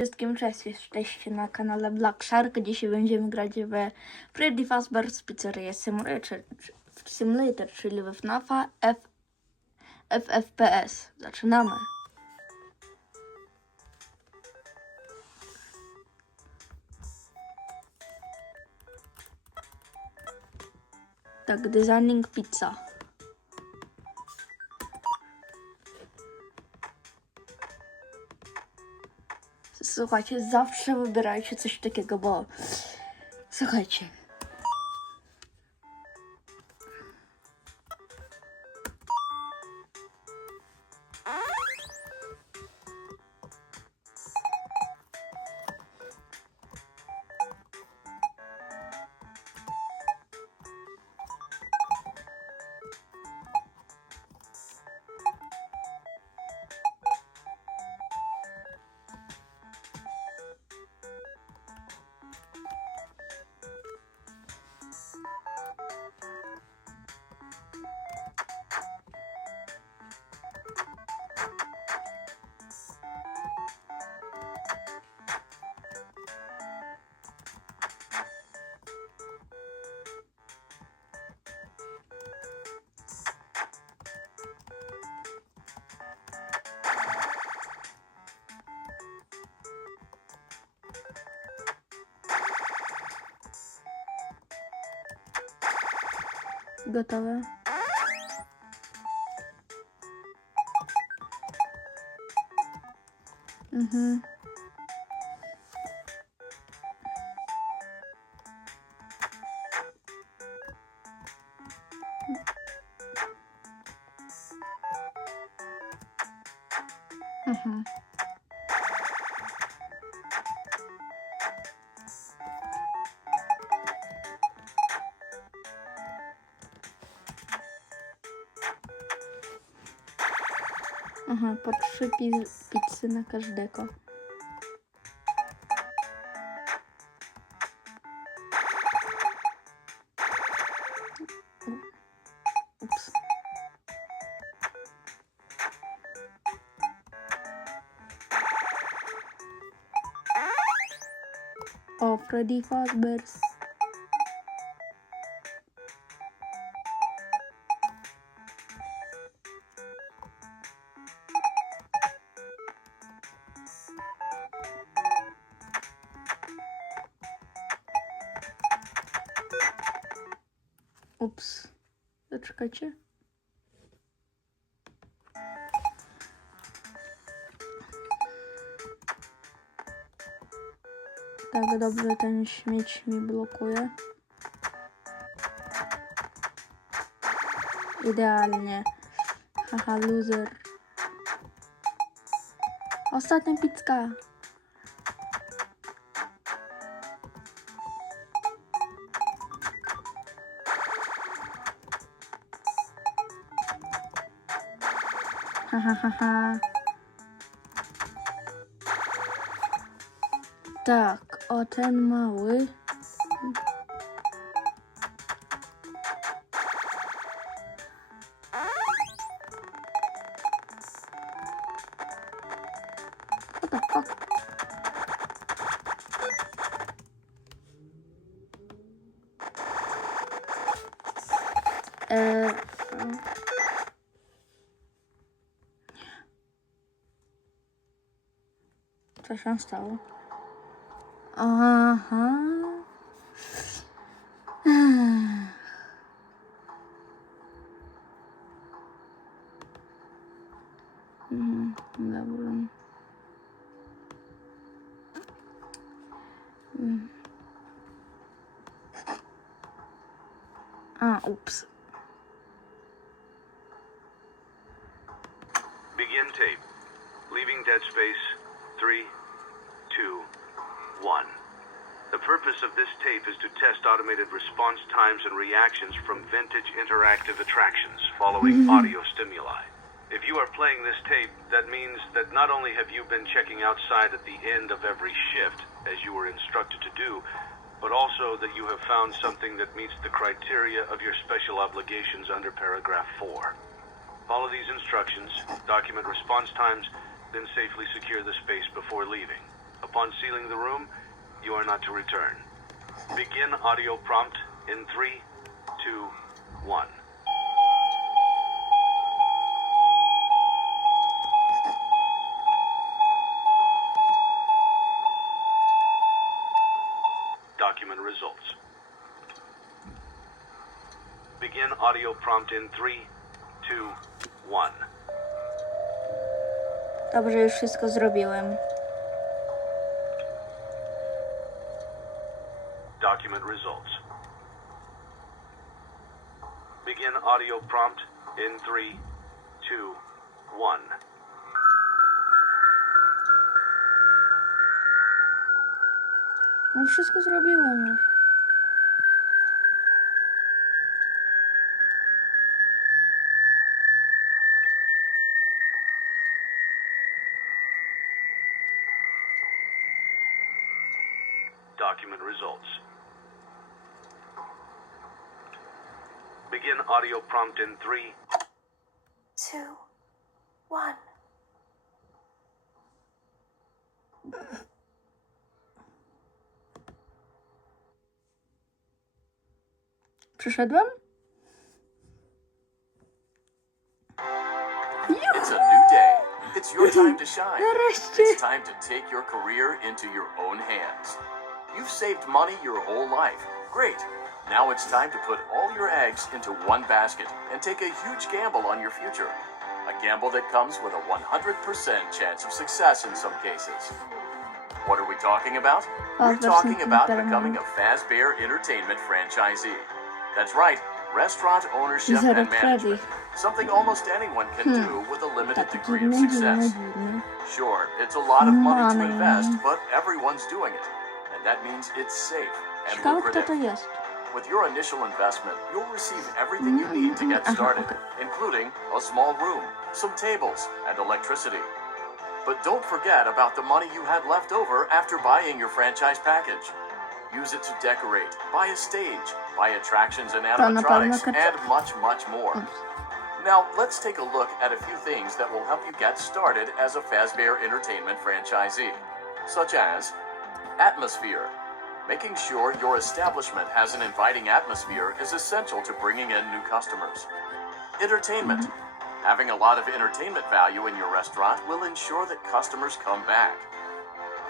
Wszystkim cześć, jesteście na kanale Black Shark. Dzisiaj będziemy grać w Freddy Fazbear z pizzerii Simulator, czyli w FNAF FFPS. Zaczynamy. Tak, designing pizza. Słuchajcie, zawsze wybierajcie coś takiego, bo słuchajcie. Gotowe? Mhm. Mhm. Aha, po 3 pizzy na każdego. Ups. O, Freddy Fazbear. Ups. Zaczekajcie. Tak, dobrze, ten śmieć mi blokuje. Idealnie. Haha, loser. Ostatnia pizka. Haha, haha. Tak, o ten mały. What the fuck? Co się stało? Aha. Dobra. Ups. Begin tape. Leaving dead space. 3, 2, 1. The purpose of this tape is to test automated response times and reactions from vintage interactive attractions following audio stimuli. If you are playing this tape, that means that not only have you been checking outside at the end of every shift, as you were instructed to do, but also that you have found something that meets the criteria of your special obligations under paragraph 4. Follow these instructions, document response times, then safely secure the space before leaving. Upon sealing the room, you are not to return. Begin audio prompt in 3, 2, 1. Document results. Begin audio prompt in 3, 2, 1. Dobrze, już wszystko zrobiłem. Document results. Begin audio prompt in 3, 2, 1. No wszystko zrobiłem już. Document results. Begin audio prompt in 3, 2, 1. Przyszedłem? It's a new day. It's your time to shine. Nareszcie. It's time to take your career into your own hands. You've saved money your whole life. Great. Now it's time to put all your eggs into one basket and take a huge gamble on your future. A gamble that comes with a 100% chance of success in some cases. What are we talking about? We're that's talking something about better becoming a than- Fazbear Entertainment franchisee. That's right, restaurant ownership Is that a and management. Freddy? Something almost anyone can do with a limited Taki degree of dziwny, success. dziwny. Sure, it's a lot of money to Money. invest, but everyone's doing it. And that means it's safe and Ciekawe, kto to lucrative. jest. With your initial investment, you'll receive everything you need to get started, including a small room, some tables, and electricity. But don't forget about the money you had left over after buying your franchise package. Use it to decorate, buy a stage, buy attractions and animatronics, and much, much more. Now, let's take a look at a few things that will help you get started as a Fazbear Entertainment franchisee, such as atmosphere. Making sure your establishment has an inviting atmosphere is essential to bringing in new customers. Entertainment. Having a lot of entertainment value in your restaurant will ensure that customers come back.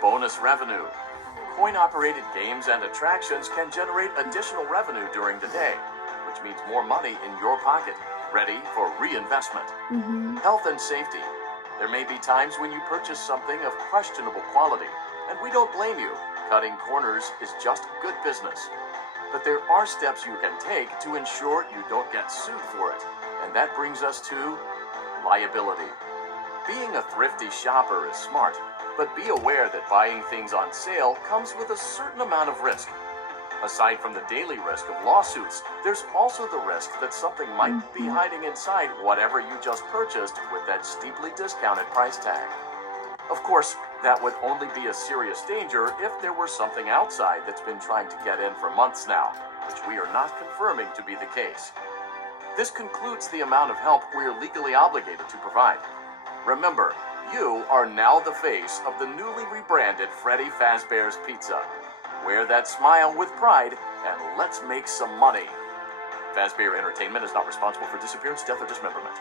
Bonus revenue. Coin-operated games and attractions can generate additional revenue during the day, which means more money in your pocket, ready for reinvestment. Health and safety. There may be times when you purchase something of questionable quality, and we don't blame you. Cutting corners is just good business. But there are steps you can take to ensure you don't get sued for it, and that brings us to liability. Being a thrifty shopper is smart, but be aware that buying things on sale comes with a certain amount of risk. Aside from the daily risk of lawsuits, there's also the risk that something might be hiding inside whatever you just purchased with that steeply discounted price tag. Of course, that would only be a serious danger if there were something outside that's been trying to get in for months now, which we are not confirming to be the case. This concludes the amount of help we're legally obligated to provide. Remember, you are now the face of the newly rebranded Freddy Fazbear's Pizza. Wear that smile with pride, and let's make some money. Fazbear Entertainment is not responsible for disappearance, death, or dismemberment.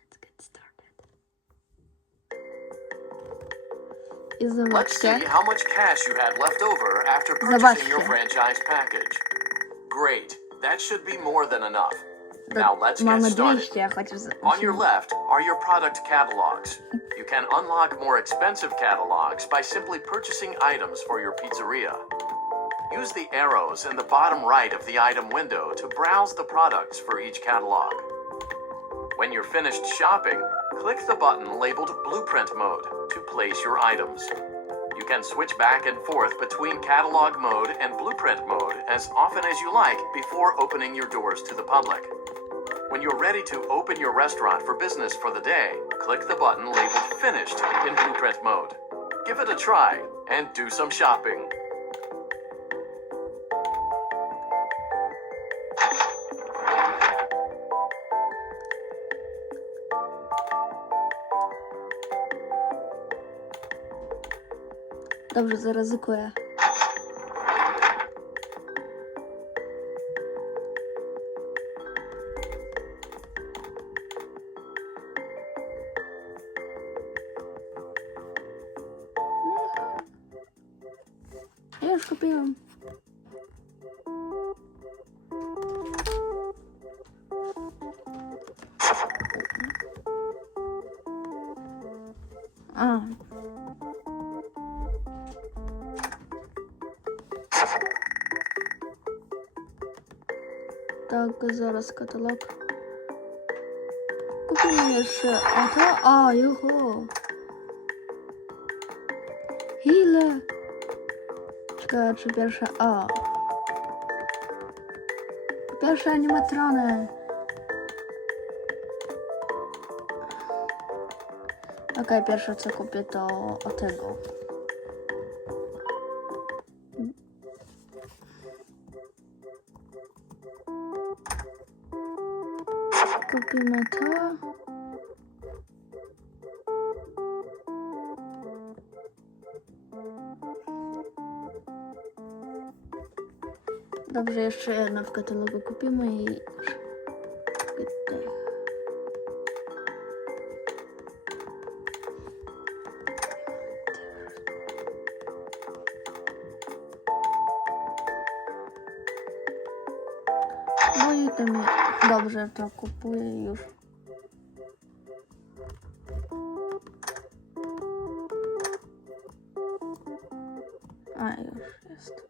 Let's get started. I Let's see zobaczcie. how much cash you had left over after purchasing your Zobaczcie. franchise package. Great, that should be more than enough. Now let's get Mamy started. 200, chociaż... On your left are your product catalogs. You can unlock more expensive catalogs by simply purchasing items for your pizzeria. Use the arrows in the bottom right of the item window to browse the products for each catalog. When you're finished shopping, click the button labeled Blueprint Mode to place your items. You can switch back and forth between Catalog Mode and Blueprint Mode as often as you like before opening your doors to the public. When you're ready to open your restaurant for business for the day, click the button labeled Finished in Blueprint Mode. Give it a try and do some shopping. Dobrze, zaryzykuję. Ja już kupiłam. A. Tak, zaraz katalog. Kupimy jeszcze oto. A, juhu. Ile? Ciekawe, czy pierwsze... O. Pierwsze animatrony. Okej, pierwsze co kupię to o tego. Kupimy to. Dobrze, jeszcze jedno w katalogu kupimy i już. No i to mi... Dobrze, to kupuję już. A, już jest.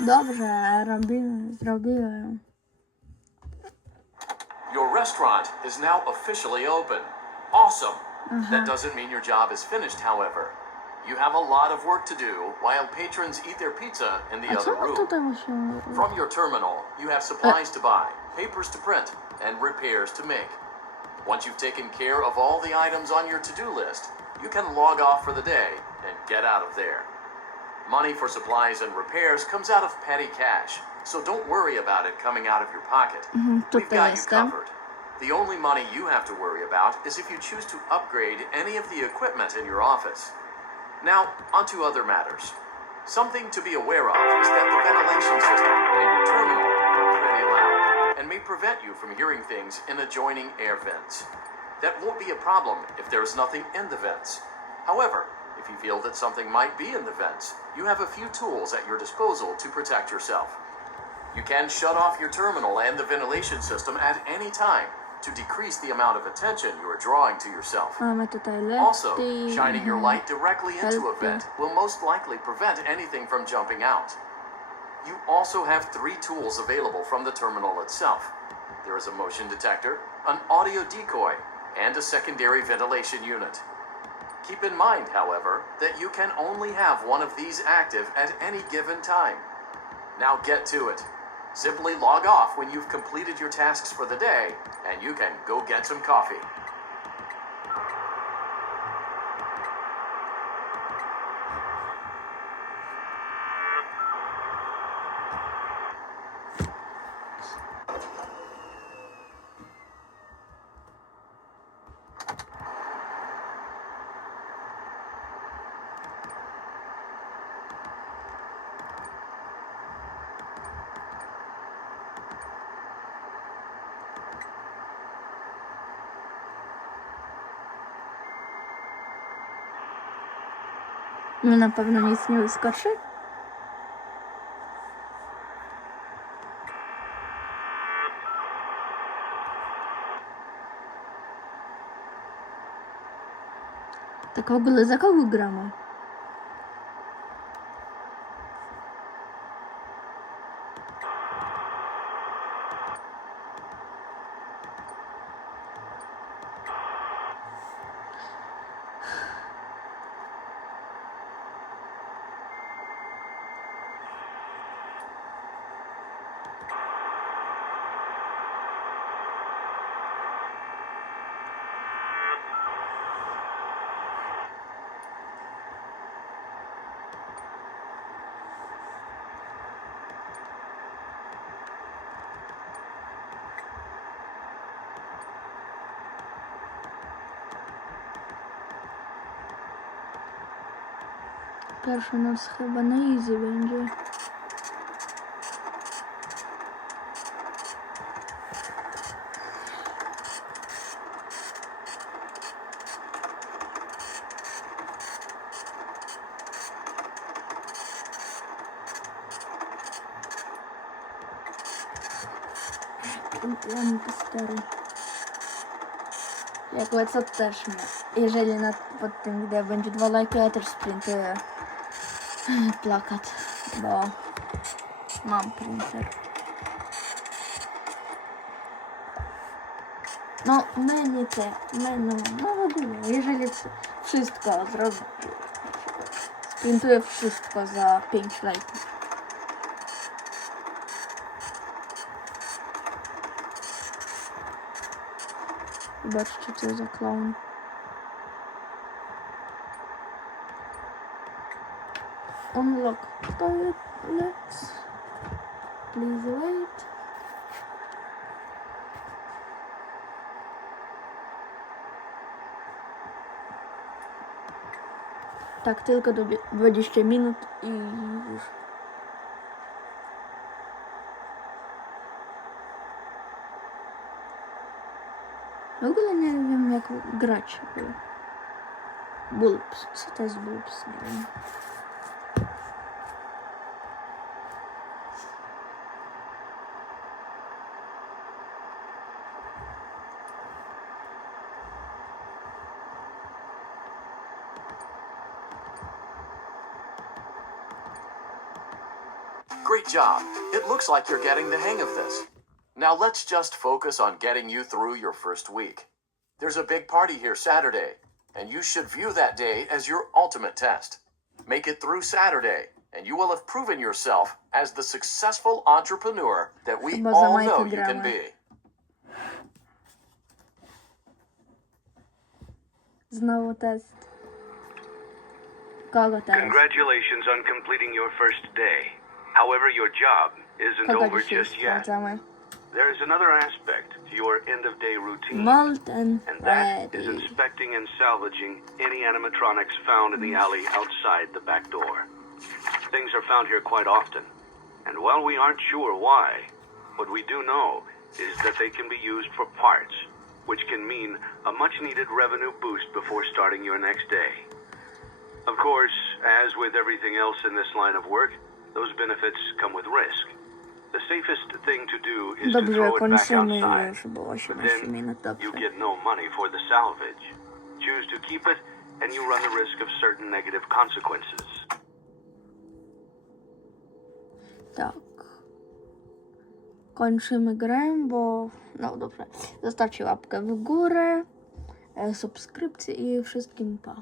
Dobrze, zrobiłem. Your restaurant is now officially open. Awesome! That doesn't mean your job is finished, however. You have a lot of work to do while patrons eat their pizza in the A co other my room. tutaj musimy... From your terminal, you have supplies to buy, papers to print, and repairs to make. Once you've taken care of all the items on your to-do list, you can log off for the day and get out of there. Money for supplies and repairs comes out of petty cash, so don't worry about it coming out of your pocket. We've got you covered. The only money you have to worry about is if you choose to upgrade any of the equipment in your office. Now, onto other matters. Something to be aware of is that the ventilation system in your terminal are pretty loud and may prevent you from hearing things in adjoining air vents. That won't be a problem if there is nothing in the vents. However, if you feel that something might be in the vents, you have a few tools at your disposal to protect yourself. You can shut off your terminal and the ventilation system at any time to decrease the amount of attention you are drawing to yourself. Mamy tutaj Also, lefty. shining your light directly into a Healthy. vent will most likely prevent anything from jumping out. You also have 3 tools available from the terminal itself. There is a motion detector, an audio decoy, and a secondary ventilation unit. Keep in mind, however, that you can only have one of these active at any given time. Now get to it. Simply log off when you've completed your tasks for the day, and you can go get some coffee. No na pewno nic nie wyskoczy. Tak w ogóle za kogo gramy? Pierwsza noc chyba na easy będzie. Stary. Jak lecę też mnie. Jeżeli pod tym wideo będzie 2 lajki, ja też sprintuję plakat, bo mam printer. No, no w ogóle, jeżeli wszystko zrobię, sprintuję wszystko za 5 lajków. Zobaczcie, co za clown. Unlock toilets. Please wait. Tak, tylko do 20 minut i już. W ogóle nie wiem, jak grać. Bulbs. Co to jest bulbs? Nie wiem. Great job. It looks like you're getting the hang of this. Now let's just focus on getting you through your first week. There's a big party here Saturday, and you should view that day as your ultimate test. Make it through Saturday, and you will have proven yourself as the successful entrepreneur that we Chyba za all Majkę know you can gramy. be. Znowu test. Kogo teraz? Congratulations on completing your first day. However, your job isn't Kogo over dzisiaj just yet. sprawdzamy? There is another aspect to your end-of-day routine, Molt and and that is Freddy. inspecting and salvaging any animatronics found in the alley outside the back door. Things are found here quite often, and while we aren't sure why, what we do know is that they can be used for parts, which can mean a much-needed revenue boost before starting your next day. Of course, as with everything else in this line of work, those benefits come with risk. The safest thing to do is to Dobrze, throw it back kończymy outside, już, bo but 18 then minut, you dobrze. get no money for the salvage. Choose to keep it, and you run the risk of certain negative consequences. Tak. Kończymy grę, bo... No dobrze. Zostawcie łapkę w górę, subskrypcję i wszystkim pa.